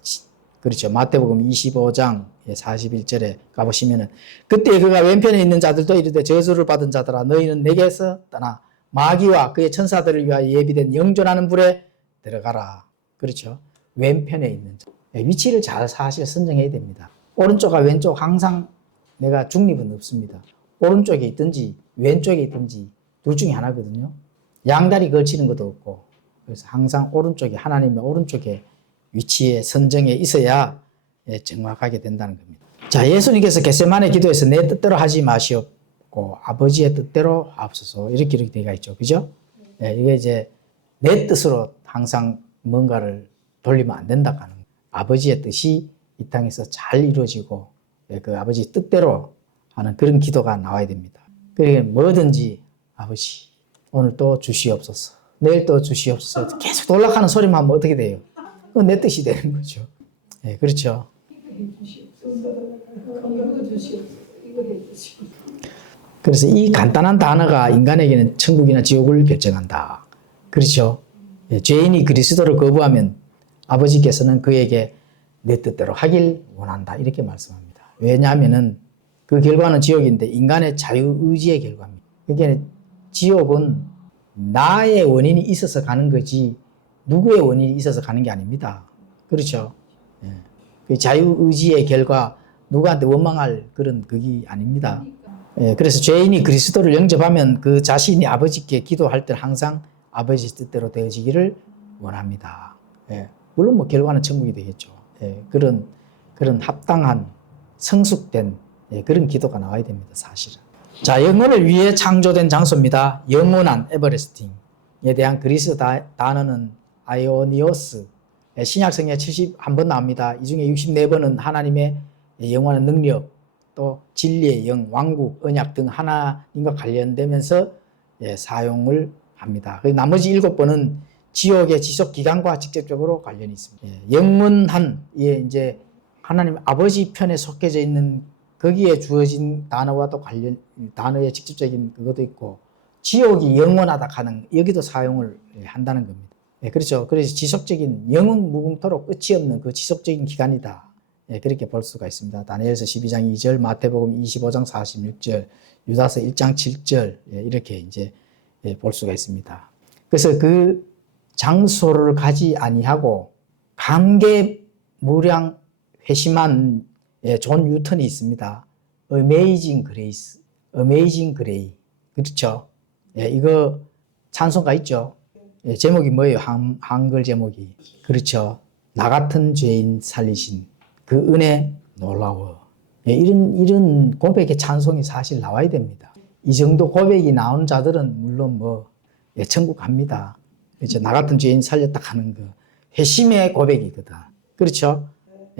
그렇죠. 마태복음 25장 41절에 가보시면은 그때 그가 왼편에 있는 자들도 이르되 저주를 받은 자들아 너희는 내게서 떠나 마귀와 그의 천사들을 위하여 예비된 영존하는 불에 들어가라. 그렇죠. 왼편에 있는 자. 위치를 잘 사실 선정해야 됩니다. 오른쪽과 왼쪽 항상 내가 중립은 없습니다. 오른쪽에 있든지 왼쪽에 있든지 둘 중에 하나거든요. 양다리 걸치는 것도 없고 그래서 항상 오른쪽에 하나님의 오른쪽에 위치에 선정해 있어야 정확하게 된다는 겁니다. 자, 예수님께서 겟세마네 기도에서 내 뜻대로 하지 마시옵고 아버지의 뜻대로 하옵소서 이렇게 되어 있죠. 그죠? 이게 이제 내 뜻으로 항상 뭔가를 돌리면 안 된다고 하는 거예요. 아버지의 뜻이 이 땅에서 잘 이루어지고 그 아버지 뜻대로 하는 그런 기도가 나와야 됩니다. 그러니까 뭐든지 아버지 오늘 또 주시옵소서 내일 또 주시옵소서 계속 놀락하는 소리만 하면 어떻게 돼요? 그건 내 뜻이 되는 거죠. 네, 그렇죠. 그래서 이 간단한 단어가 인간에게는 천국이나 지옥을 결정한다. 그렇죠. 예, 죄인이 그리스도를 거부하면 아버지께서는 그에게 내 뜻대로 하길 원한다. 이렇게 말씀합니다. 왜냐하면 그 결과는 지옥인데 인간의 자유의지의 결과입니다. 그러니까 지옥은 나의 원인이 있어서 가는 거지 누구의 원인이 있어서 가는 게 아닙니다. 그렇죠. 예. 그 자유의지의 결과 누구한테 원망할 그런 그게 아닙니다. 예. 그래서 죄인이 그리스도를 영접하면 그 자신이 아버지께 기도할 때 항상 아버지 뜻대로 되어지기를 원합니다. 예. 물론 뭐 결과는 천국이 되겠죠. 예. 그런 합당한 성숙된 그런 기도가 나와야 됩니다. 사실은. 자, 영혼을 위해 창조된 장소입니다. 영원한 에버레스팅에 대한 그리스 단어는 아이오니오스. 신약성에 71번 나옵니다. 이 중에 64번은 하나님의 영원한 능력, 또 진리의 영, 왕국, 언약 등 하나님과 관련되면서 사용을 합니다. 나머지 7번은 지옥의 지속 기간과 직접적으로 관련이 있습니다. 영원한, 이제 하나님 아버지 편에 속해져 있는 거기에 주어진 단어와도 단어의 직접적인 그것도 있고, 지옥이 영원하다 하는 여기도 사용을 한다는 겁니다. 그렇죠. 그래서 지속적인 영원 무궁토록 끝이 없는 그 지속적인 기간이다. 그렇게 볼 수가 있습니다. 다니엘서 12장 2절, 마태복음 25장 46절, 유다서 1장 7절 이렇게 이제 볼 수가 있습니다. 그래서 그 장소를 가지 아니하고 감개무량 회심한 존 뉴턴이 있습니다. Amazing Grace, Amazing Grace. 그렇죠. 이거 찬송가 있죠. 제목이 뭐예요? 한글 제목이. 그렇죠. 나 같은 죄인 살리신 그 은혜 놀라워. 이런 고백의 찬송이 사실 나와야 됩니다. 이 정도 고백이 나오는 자들은 물론 천국 갑니다. 그렇죠. 나 같은 죄인 살렸다 하는 그 회심의 고백이거든. 그렇죠.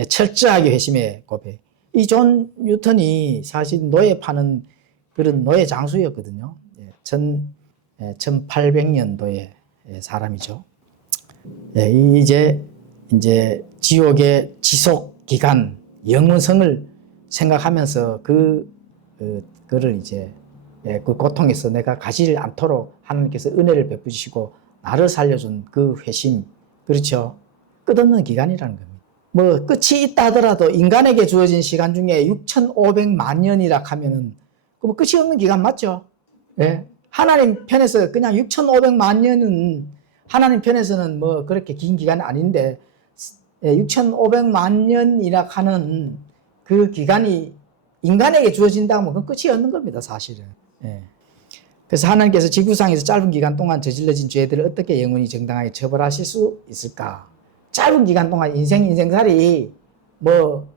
철저하게 회심의 고백. 이 존 뉴턴이 사실 노예 파는 그런 노예 장수였거든요. 1800년도에 사람이죠. 이제 지옥의 지속 기간, 영원성을 생각하면서 그를 이제 그 고통에서 내가 가지를 않도록 하나님께서 은혜를 베푸시고 나를 살려준 그 회심, 그렇죠. 끝없는 기간이라는 겁니다. 끝이 있다 하더라도 인간에게 주어진 시간 중에 6,500만 년이라 하면은 그럼 끝이 없는 기간 맞죠? 예. 하나님 편에서 그냥 6,500만 년은 하나님 편에서는 그렇게 긴 기간은 아닌데 6,500만 년이라 하는 그 기간이 인간에게 주어진다 하면 그건 끝이 없는 겁니다, 사실은. 예. 그래서 하나님께서 지구상에서 짧은 기간 동안 저질러진 죄들을 어떻게 영원히 정당하게 처벌하실 수 있을까? 짧은 기간 동안 인생살이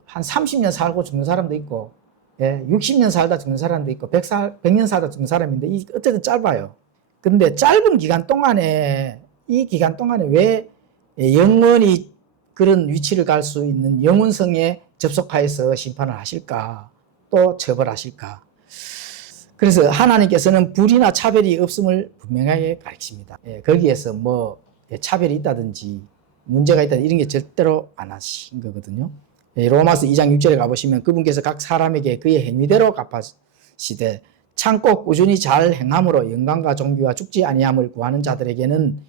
한 30년 살고 죽는 사람도 있고 60년 살다 죽는 사람도 있고 100년 살다 죽는 사람인데 어쨌든 짧아요. 그런데 짧은 기간 동안에 이 기간 동안에 왜 영원히 그런 위치를 갈 수 있는 영원성에 접속하여서 심판을 하실까? 또 처벌하실까? 그래서 하나님께서는 불의나 차별이 없음을 분명하게 가르칩니다. 거기에서 차별이 있다든지 문제가 있다 이런 게 절대로 안 하신 거거든요. 로마서 2장 6절에 가보시면 그분께서 각 사람에게 그의 행위대로 갚으시되 참고 꾸준히 잘 행함으로 영광과 존귀와 죽지 아니함을 구하는 자들에게는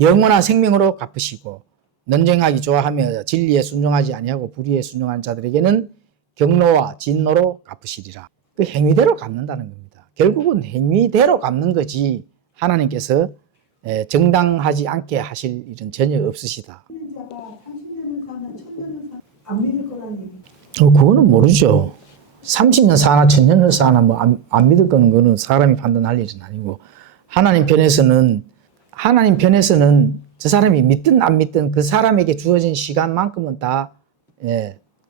영원한 생명으로 갚으시고 논쟁하기 좋아하며 진리에 순종하지 아니하고 불의에 순종하는 자들에게는 경노와 진노로 갚으시리라. 그 행위대로 갚는다는 겁니다. 결국은 행위대로 갚는 거지 하나님께서 정당하지 않게 하실 일은 전혀 없으시다. 믿는 자가 30년을 사나 1000년을 사나 안 믿을 거라는 얘기. 그거는 모르죠. 30년 사나 1000년을 사나 뭐 안 믿을 거는 사람이 판단할 일은 아니고 하나님 편에서는 저 사람이 믿든 안 믿든 그 사람에게 주어진 시간만큼은 다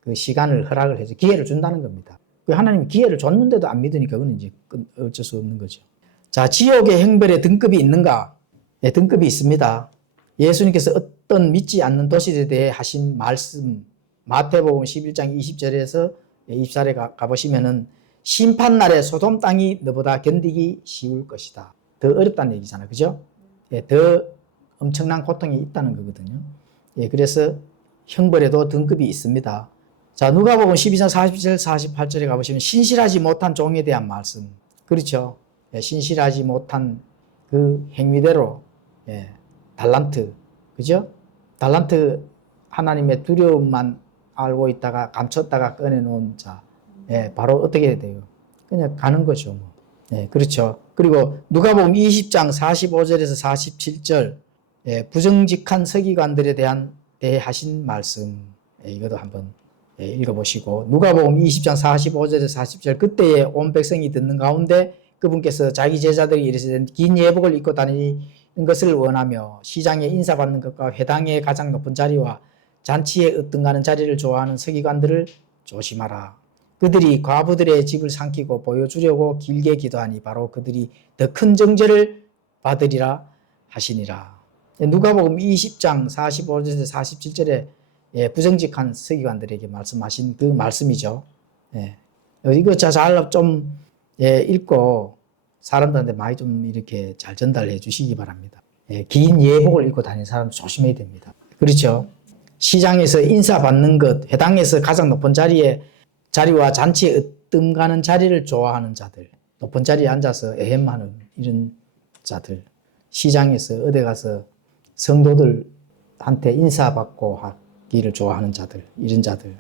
그 시간을 허락을 해서 기회를 준다는 겁니다. 하나님이 기회를 줬는데도 안 믿으니까 그건 이제 어쩔 수 없는 거죠. 자, 지옥의 형벌에 등급이 있는가? 등급이 있습니다. 예수님께서 어떤 믿지 않는 도시에 대해 하신 말씀 마태복음 11장 20절에서 24절에 가보시면은 심판날에 소돔 땅이 너보다 견디기 쉬울 것이다. 더 어렵다는 얘기잖아요. 그죠? 더 엄청난 고통이 있다는 거거든요. 그래서 형벌에도 등급이 있습니다. 자, 누가복음 12장 40절 48절에 가보시면 신실하지 못한 종에 대한 말씀. 그렇죠? 신실하지 못한 그 행위대로 달란트. 그죠? 달란트 하나님의 두려움만 알고 있다가 감췄다가 꺼내놓은 자. 바로 어떻게 돼요? 그냥 가는 거죠. 뭐. 그렇죠. 그리고 누가복음 20장 45절에서 47절 부정직한 서기관들에 대해 하신 말씀. 이것도 한번 읽어보시고 누가복음 20장 45절에서 40절 그때에 온 백성이 듣는 가운데 그분께서 자기 제자들이 이르시되 긴 예복을 입고 다니는 것을 원하며 시장에 인사받는 것과 회당의 가장 높은 자리와 잔치에 으뜸가는 자리를 좋아하는 서기관들을 조심하라. 그들이 과부들의 집을 삼키고 보여주려고 길게 기도하니 바로 그들이 더 큰 정죄를 받으리라 하시니라. 누가복음 20장 45절에서 47절에 부정직한 서기관들에게 말씀하신 그 말씀이죠. 이거 잘 좀 읽고 사람들한테 많이 좀 이렇게 잘 전달해 주시기 바랍니다. 긴 예복을 입고 다니는 사람 조심해야 됩니다. 그렇죠? 시장에서 인사받는 것, 회당에서 가장 높은 자리와 잔치에 으뜸가는 자리를 좋아하는 자들, 높은 자리에 앉아서 애헴하는 이런 자들, 시장에서 어디 가서 성도들한테 인사받고 하기를 좋아하는 자들, 이런 자들,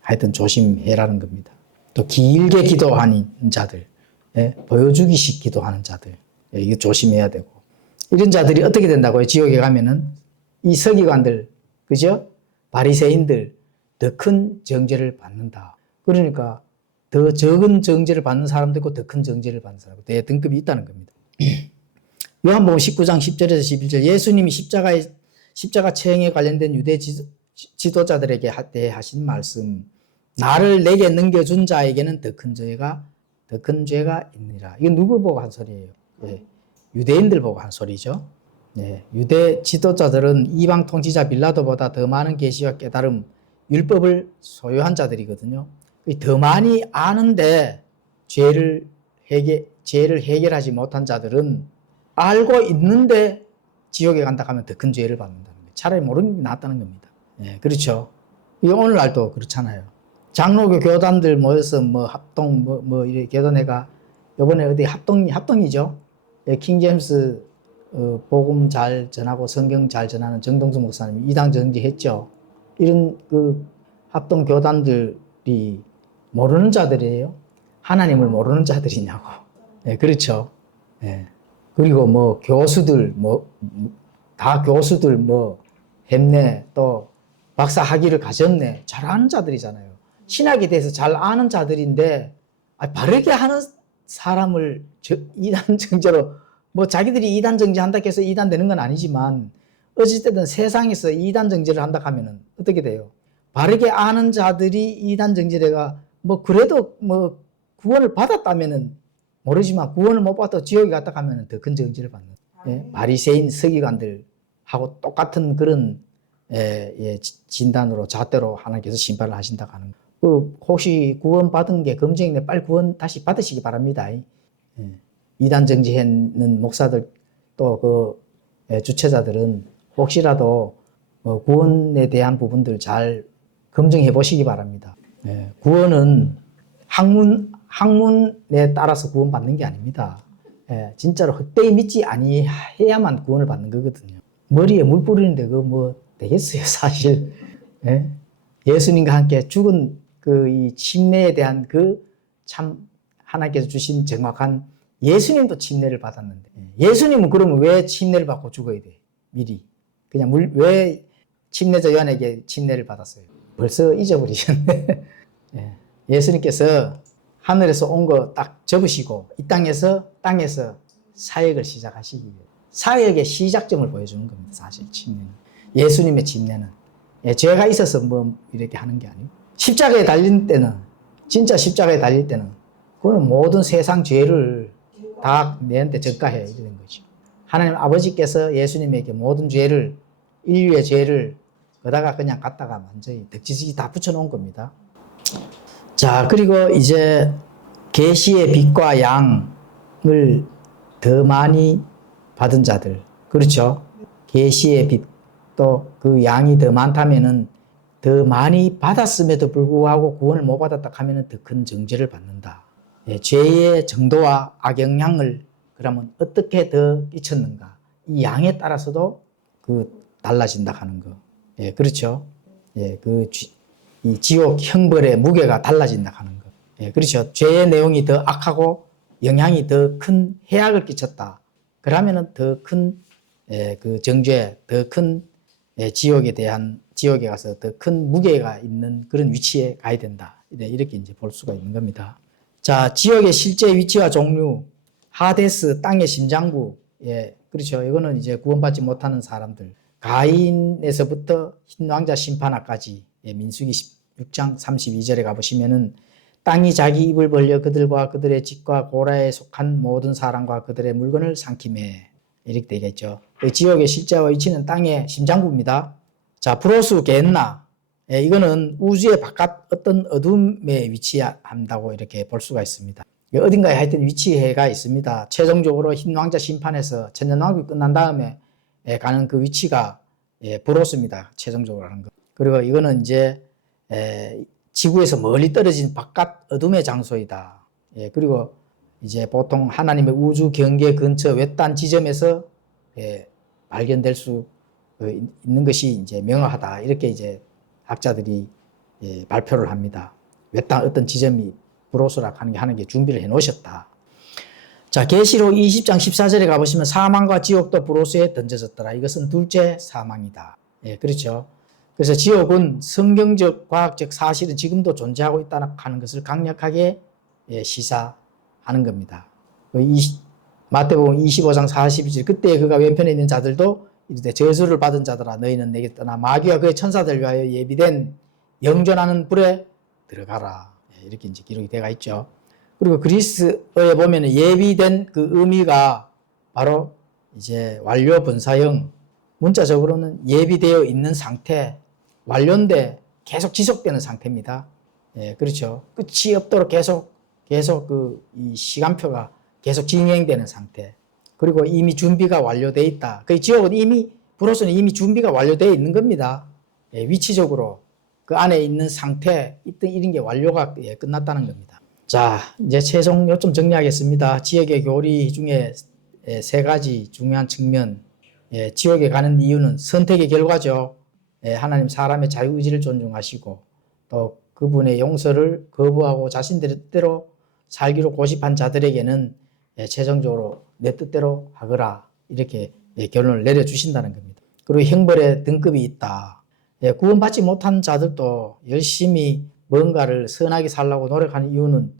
하여튼 조심해라는 겁니다. 또 길게 기도하는 자들, 보여주기식 기도하는 자들, 이거 조심해야 되고, 이런 자들이 어떻게 된다고요? 지옥에 가면은 이 서기관들, 그죠? 바리새인들 더 큰 정죄를 받는다. 그러니까 더 적은 정죄를 받는 사람도 있고 더 큰 정죄를 받는 사람도 있고 등급이 있다는 겁니다. 요한복음 19장 10절에서 11절 예수님이 십자가 처형에 관련된 유대 지도자들에게 하신 말씀 나를 내게 넘겨준 자에게는 더 큰 죄가 있느니라. 이건 누구 보고 한 소리예요? 유대인들 보고 한 소리죠. 유대 지도자들은 이방 통치자 빌라도보다 더 많은 계시와 깨달음, 율법을 소유한 자들이거든요. 더 많이 아는데 죄를 해결하지 못한 자들은 알고 있는데 지옥에 간다 하면 더 큰 죄를 받는다는 거예요. 차라리 모르는 게 낫다는 겁니다. 그렇죠. 이 오늘날도 그렇잖아요. 장로교 교단들 모여서 합동 이렇게 교단회가 이번에 어디 합동이죠. 킹제임스 복음 잘 전하고 성경 잘 전하는 정동수 목사님이 이당 정지했죠. 이런 그 합동 교단들이 모르는 자들이에요. 하나님을 모르는 자들이냐고. 그렇죠. 그리고 교수들 다 교수들 했네 또 박사 학위를 가졌네 잘 아는 자들이잖아요. 신학에 대해서 잘 아는 자들인데 바르게 하는 사람을 이단 정죄로 자기들이 이단 정죄한다고 해서 이단 되는 건 아니지만 어찌됐든 세상에서 이단 정죄를 한다 하면은 어떻게 돼요? 바르게 아는 자들이 이단 정죄가 그래도 구원을 받았다면은 모르지만 구원을 못 받아 지옥에 갔다 가면은 더 큰 정죄를 받는 바리새인 서기관들하고 똑같은 그런 진단으로 잣대로 하나님께서 심판을 하신다고 하는 거. 혹시 구원 받은 게 검증인데 빨리 구원 다시 받으시기 바랍니다. 이단 정죄했는 목사들 또 주체자들은 혹시라도 구원에 대한 부분들 잘 검증해 보시기 바랍니다. 구원은 학문에 따라서 구원받는 게 아닙니다. 진짜로 헛되이 믿지 아니해야만 구원을 받는 거거든요. 머리에 물 뿌리는데 그거 뭐 되겠어요, 사실. 예수님과 함께 죽은 그 이 침례에 대한 그 참 하나님께서 주신 정확한 예수님도 침례를 받았는데 예수님은 그러면 왜 침례를 받고 죽어야 돼? 미리. 그냥 왜 침례자 요한에게 침례를 받았어요? 벌써 잊어버리셨네. 예수님께서 하늘에서 온 거 딱 접으시고 이 땅에서 사역을 시작하시기 위해 사역의 시작점을 보여주는 겁니다. 사실 침례는. 예수님의 침례는. 죄가 있어서 뭐 이렇게 하는 게 아니고 십자가에 달릴 때는 진짜 십자가에 달릴 때는 그거는 모든 세상 죄를 다 내한테 전가해 이런 거죠. 하나님 아버지께서 예수님에게 모든 죄를 인류의 죄를 거다가 그냥 갖다가 완전히 덕지덕지 다 붙여놓은 겁니다. 자, 그리고 이제 계시의 빛과 양을 더 많이 받은 자들, 그렇죠? 계시의 빛도 그 양이 더 많다면은 더 많이 받았음에도 불구하고 구원을 못 받았다 하면은 더 큰 정죄를 받는다. 죄의 정도와 악영향을 그러면 어떻게 더 끼쳤는가? 이 양에 따라서도 달라진다 하는 거. 그렇죠? 이 지옥 형벌의 무게가 달라진다 하는 거. 그렇죠. 죄의 내용이 더 악하고 영향이 더 큰 해악을 끼쳤다. 그러면은 더 큰 그 정죄, 더 큰 지옥에 가서 더 큰 무게가 있는 그런 위치에 가야 된다. 이렇게 이제 볼 수가 있는 겁니다. 자, 지옥의 실제 위치와 종류, 하데스, 땅의 심장부, 그렇죠. 이거는 이제 구원받지 못하는 사람들. 가인에서부터 흰왕자 심판하까지, 민수기 16장 32절에 가보시면은 땅이 자기 입을 벌려 그들과 그들의 집과 고라에 속한 모든 사람과 그들의 물건을 삼키매. 이렇게 되겠죠. 지옥의 실제와 위치는 땅의 심장부입니다. 자, 브로스 게엔나. 이거는 우주의 바깥 어떤 어둠에 위치한다고 이렇게 볼 수가 있습니다. 어딘가에 하여튼 위치가 있습니다. 최종적으로 흰왕자 심판에서 천년왕국이 끝난 다음에 가는 그 위치가 브로스입니다. 최종적으로 하는 거. 그리고 이거는 이제 지구에서 멀리 떨어진 바깥 어둠의 장소이다. 그리고 이제 보통 하나님의 우주 경계 근처 외딴 지점에서 발견될 수 있는 것이 이제 명확하다. 이렇게 이제 학자들이 발표를 합니다. 외딴 어떤 지점이 브로스라 하는 게 준비를 해 놓으셨다. 자, 계시록 20장 14절에 가보시면 사망과 지옥도 브로스에 던져졌더라. 이것은 둘째 사망이다. 그렇죠. 그래서 지옥은 성경적, 과학적 사실은 지금도 존재하고 있다는 하는 것을 강력하게 시사하는 겁니다. 마태복음 25장 42절 그때 그가 왼편에 있는 자들도 이르되 저주를 받은 자들아 너희는 내게 떠나 마귀와 그의 천사들 위하여 예비된 영존하는 불에 들어가라. 이렇게 이제 기록이 되어 있죠. 그리고 그리스어에 보면 예비된 그 의미가 바로 이제 완료 분사형, 문자적으로는 예비되어 있는 상태, 완료인데 계속 지속되는 상태입니다. 그렇죠. 끝이 없도록 계속 이 시간표가 계속 진행되는 상태. 그리고 이미 준비가 완료되어 있다. 그 지옥은 브로스는 이미 준비가 완료되어 있는 겁니다. 위치적으로 그 안에 있는 상태, 이런 게 완료가 끝났다는 겁니다. 자, 이제 최종 요점 정리하겠습니다. 지옥의 교리 중에 세 가지 중요한 측면. 지옥에 가는 이유는 선택의 결과죠. 하나님 사람의 자유의지를 존중하시고 또 그분의 용서를 거부하고 자신들대로 살기로 고집한 자들에게는 최종적으로 내 뜻대로 하거라. 이렇게 결론을 내려주신다는 겁니다. 그리고 형벌의 등급이 있다. 구원받지 못한 자들도 열심히 뭔가를 선하게 살려고 노력하는 이유는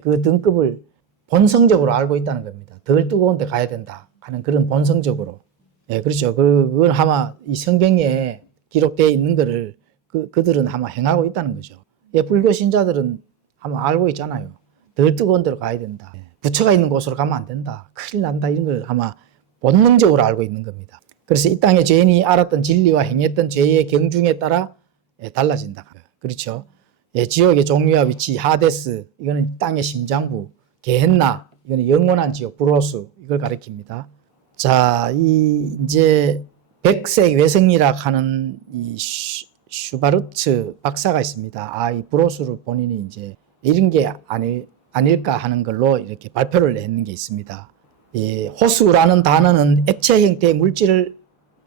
그 등급을 본성적으로 알고 있다는 겁니다. 덜 뜨거운 데 가야 된다 하는 그런 본성적으로. 그렇죠. 그건 아마 이 성경에 기록되어 있는 거를 그들은 아마 행하고 있다는 거죠. 불교 신자들은 아마 알고 있잖아요. 덜 뜨거운 데로 가야 된다. 부처가 있는 곳으로 가면 안 된다. 큰일 난다. 이런 걸 아마 본능적으로 알고 있는 겁니다. 그래서 이 땅의 죄인이 알았던 진리와 행했던 죄의 경중에 따라 달라진다. 그렇죠. 지옥의 종류와 위치, 하데스, 이거는 땅의 심장부, 게헨나, 이거는 영원한 지옥, 브로스, 이걸 가리킵니다. 자, 이제 백색 외성이라 하는 이 슈바르츠 박사가 있습니다. 이 브로스를 본인이 이제 이런 게 아닐까 하는 걸로 이렇게 발표를 했는 게 있습니다. 이 호수라는 단어는 액체 형태의 물질을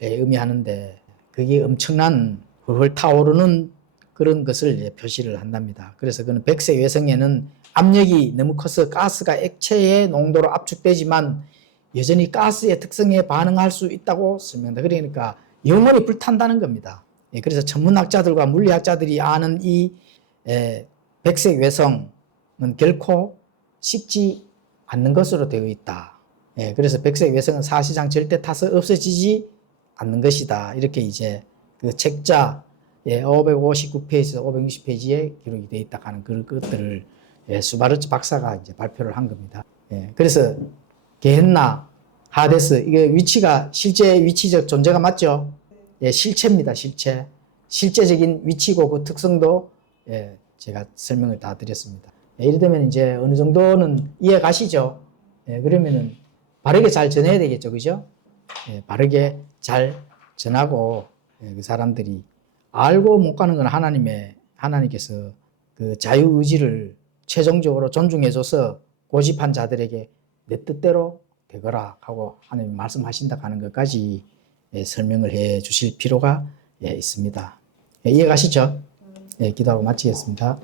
의미하는데 그게 엄청난 훌훌 타오르는 그런 것을 표시를 한답니다. 그래서 그는 백색 외성에는 압력이 너무 커서 가스가 액체의 농도로 압축되지만 여전히 가스의 특성에 반응할 수 있다고 설명한다. 그러니까 영원히 불탄다는 겁니다. 그래서 천문학자들과 물리학자들이 아는 이 백색 외성은 결코 식지 않는 것으로 되어 있다. 그래서 백색 외성은 사실상 절대 타서 없어지지 않는 것이다. 이렇게 이제 그 책자 559페이지에서 560페이지에 기록이 되어 있다 하는 그런 것들을 슈바르츠 박사가 이제 발표를 한 겁니다. 그래서 게헨나, 하데스, 이게 위치가 실제 위치적 존재가 맞죠? 실체입니다, 실체. 실제적인 위치고 그 특성도 제가 설명을 다 드렸습니다. 예를 들면 이제 어느 정도는 이해 가시죠? 그러면은 바르게 잘 전해야 되겠죠, 그죠? 바르게 잘 전하고 그 사람들이 알고 못 가는 건 하나님께서 그 자유의지를 최종적으로 존중해줘서 고집한 자들에게 내 뜻대로 되거라 하고 하나님 말씀하신다 하는 것까지 설명을 해 주실 필요가 있습니다. 이해 가시죠? 기도하고 마치겠습니다.